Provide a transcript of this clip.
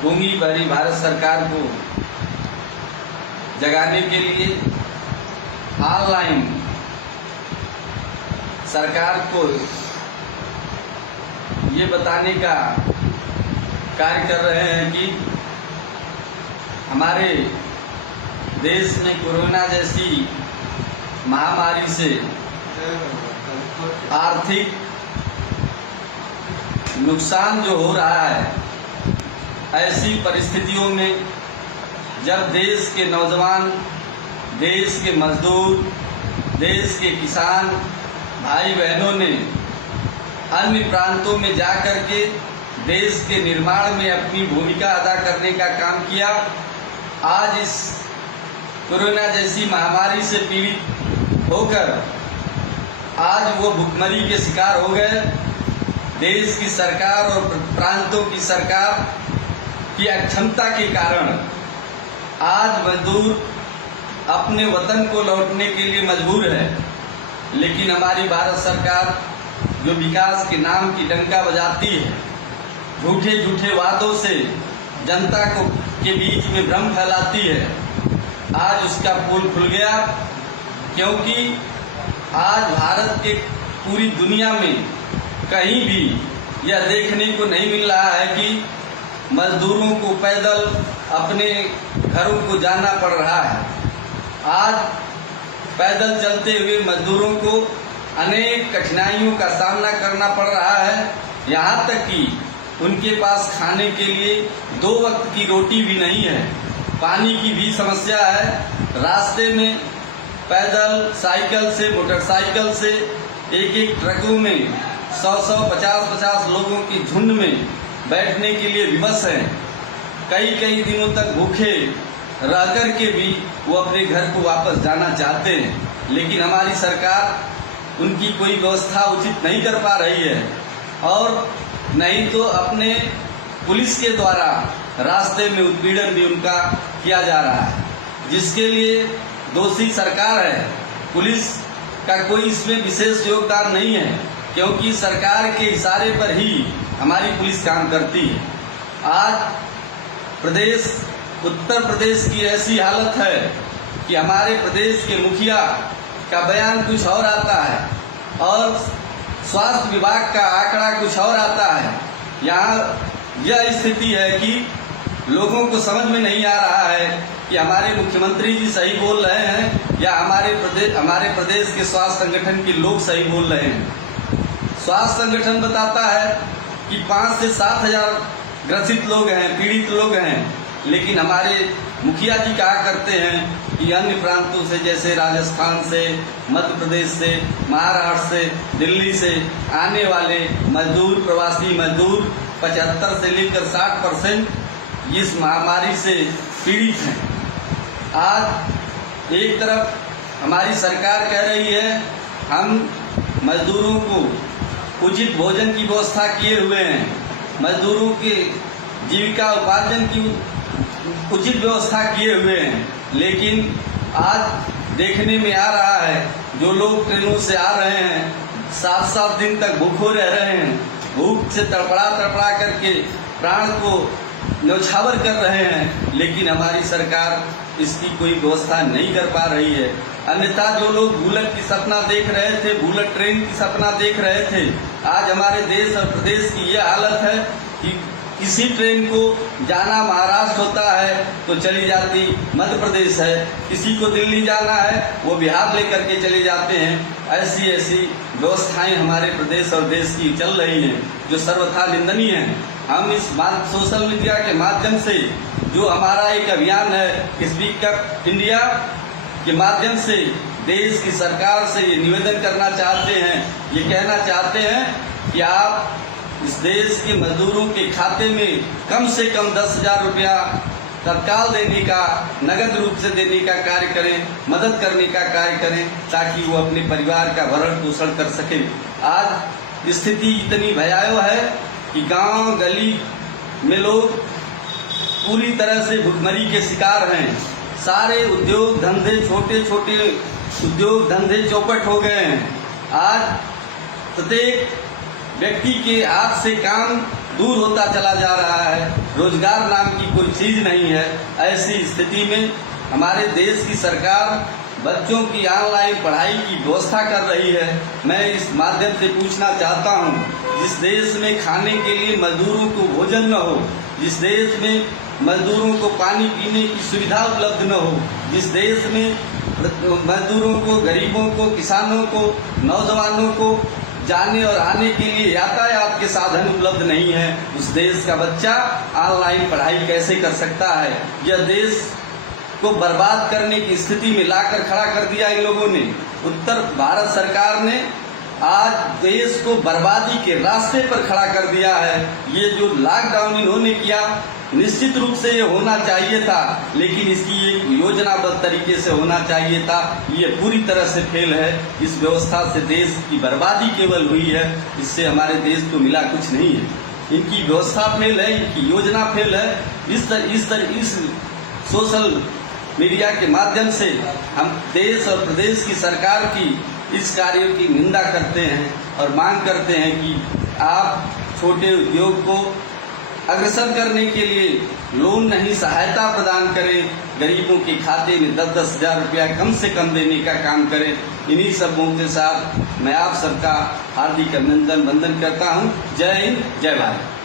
गूंगी बहरी भारत सरकार को जगाने के लिए ऑनलाइन सरकार को ये बताने का कार्य कर रहे हैं कि हमारे देश में कोरोना जैसी महामारी से आर्थिक नुकसान जो हो रहा है, ऐसी परिस्थितियों में जब देश के नौजवान, देश के मजदूर, देश के किसान भाई बहनों ने अन्य प्रांतों में जाकर के देश के निर्माण में अपनी भूमिका अदा करने का काम किया, आज इस कोरोना जैसी महामारी से पीड़ित होकर आज वो भुखमरी के शिकार हो गए। देश की सरकार और प्रांतों की सरकार की अक्षमता के कारण आज मजदूर अपने वतन को लौटने के लिए मजबूर है, लेकिन हमारी भारत सरकार जो विकास के नाम की डंका बजाती है, झूठे झूठे वादों से जनता को के बीच में भ्रम फैलाती है, आज उसका पोल खुल गया। क्योंकि आज भारत के पूरी दुनिया में कहीं भी यह देखने को नहीं मिल रहा है कि मजदूरों को पैदल अपने घरों को जाना पड़ रहा है। आज पैदल चलते हुए मजदूरों को अनेक कठिनाइयों का सामना करना पड़ रहा है, यहाँ तक कि उनके पास खाने के लिए 2 वक्त की रोटी भी नहीं है, पानी की भी समस्या है। रास्ते में पैदल, साइकिल से, मोटरसाइकिल से एक ट्रकों में 100 50 लोगों की झुंड में बैठने के लिए विवश हैं। कई दिनों तक भूखे रह कर के भी वो अपने घर को वापस जाना चाहते हैं, लेकिन हमारी सरकार उनकी कोई व्यवस्था उचित नहीं कर पा रही है, और नहीं तो अपने पुलिस के द्वारा रास्ते में उत्पीड़न भी उनका किया जा रहा है, जिसके लिए दोषी सरकार है। पुलिस का कोई इसमें विशेष योगदान नहीं है, क्योंकि सरकार के इशारे पर ही हमारी पुलिस काम करती है। आज उत्तर प्रदेश की ऐसी हालत है कि हमारे प्रदेश के मुखिया का बयान कुछ और आता है और स्वास्थ्य विभाग का आंकड़ा कुछ और आता है। यहाँ यह स्थिति है कि लोगों को समझ में नहीं आ रहा है कि हमारे मुख्यमंत्री जी सही बोल रहे हैं या हमारे प्रदेश के स्वास्थ्य संगठन के लोग सही बोल रहे हैं। स्वास्थ्य संगठन बताता है कि 5 से 7 हजार ग्रसित लोग हैं, पीड़ित लोग हैं, लेकिन हमारे मुखिया जी कहा करते हैं कि अन्य प्रांतों से, जैसे राजस्थान से, मध्य प्रदेश से, महाराष्ट्र से, दिल्ली से आने वाले मजदूर, प्रवासी मजदूर 75 से लेकर 60% इस महामारी से पीड़ित हैं। आज एक तरफ हमारी सरकार कह रही है हम मजदूरों को उचित भोजन की व्यवस्था किए हुए हैं, मजदूरों के जीविका उपार्जन की उचित व्यवस्था किए हुए हैं, लेकिन आज देखने में आ रहा है जो लोग ट्रेनों से आ रहे हैं 7 दिन तक भूखों रह रहे हैं, भूख से तड़पड़ा करके प्राण को न्यौछावर कर रहे हैं, लेकिन हमारी सरकार इसकी कोई व्यवस्था नहीं कर पा रही है। अन्यथा जो लोग बुलेट की सपना देख रहे थे, बुलेट ट्रेन की सपना देख रहे थे, आज हमारे देश और प्रदेश की यह हालत है कि किसी ट्रेन को जाना महाराष्ट्र होता है तो चली जाती मध्य प्रदेश है, किसी को दिल्ली जाना है वो बिहार लेकर के चले जाते हैं। ऐसी व्यवस्थाएं हमारे प्रदेश और देश की चल रही हैं जो सर्वथा निंदनीय है। हम इस सोशल मीडिया के माध्यम से जो हमारा एक अभियान है स्पीक अप इंडिया के माध्यम से देश की सरकार से ये निवेदन करना चाहते हैं, ये कहना चाहते हैं कि आप इस देश के मजदूरों के खाते में कम से कम 10,000 रुपया तत्काल देने का, नगद रूप से देने का कार्य करें, मदद करने का कार्य करें, ताकि वो अपने परिवार का भरण पोषण कर सकें। आज स्थिति इतनी भयावह है कि गांव गली में लोग पूरी तरह से भुखमरी के शिकार हैं। सारे उद्योग धंधे, छोटे उद्योग धंधे चौपट हो गए हैं। आज प्रत्येक व्यक्ति के हाथ से काम दूर होता चला जा रहा है। रोजगार नाम की कोई चीज नहीं है। ऐसी स्थिति में हमारे देश की सरकार बच्चों की ऑनलाइन पढ़ाई की व्यवस्था कर रही है। मैं इस माध्यम से पूछना चाहता हूँ, जिस देश में खाने के लिए मजदूरों को भोजन न हो, जिस देश में मजदूरों को पानी पीने की सुविधा उपलब्ध न हो, जिस देश में मजदूरों को, गरीबों को, किसानों को, नौजवानों को जाने और आने के लिए यातायात के साधन उपलब्ध नहीं है, उस देश का बच्चा ऑनलाइन पढ़ाई कैसे कर सकता है? यह देश को बर्बाद करने की स्थिति में लाकर खड़ा कर दिया इन लोगों ने। उत्तर भारत सरकार ने आज देश को बर्बादी के रास्ते पर खड़ा कर दिया है। ये जो लॉकडाउन इन्होंने किया, निश्चित रूप से ये होना चाहिए था, लेकिन इसकी एक योजनाबद्ध तरीके से होना चाहिए था। ये पूरी तरह से फेल है। इस व्यवस्था से देश की बर्बादी केवल हुई है, इससे हमारे देश को मिला कुछ नहीं है। इनकी व्यवस्था फेल है, इनकी योजना फेल है। इस सोशल मीडिया के माध्यम से हम देश और प्रदेश की सरकार की इस कार्यों की निंदा करते हैं और मांग करते हैं कि आप छोटे उद्योग को अग्रसर करने के लिए लोन नहीं, सहायता प्रदान करें। गरीबों के खाते में 10-10 हज़ार रुपया कम से कम देने का काम करें। इन्हीं सबों के साथ मैं आप सबका हार्दिक अभिनंदन वंदन करता हूँ। जय हिंद, जय भारत।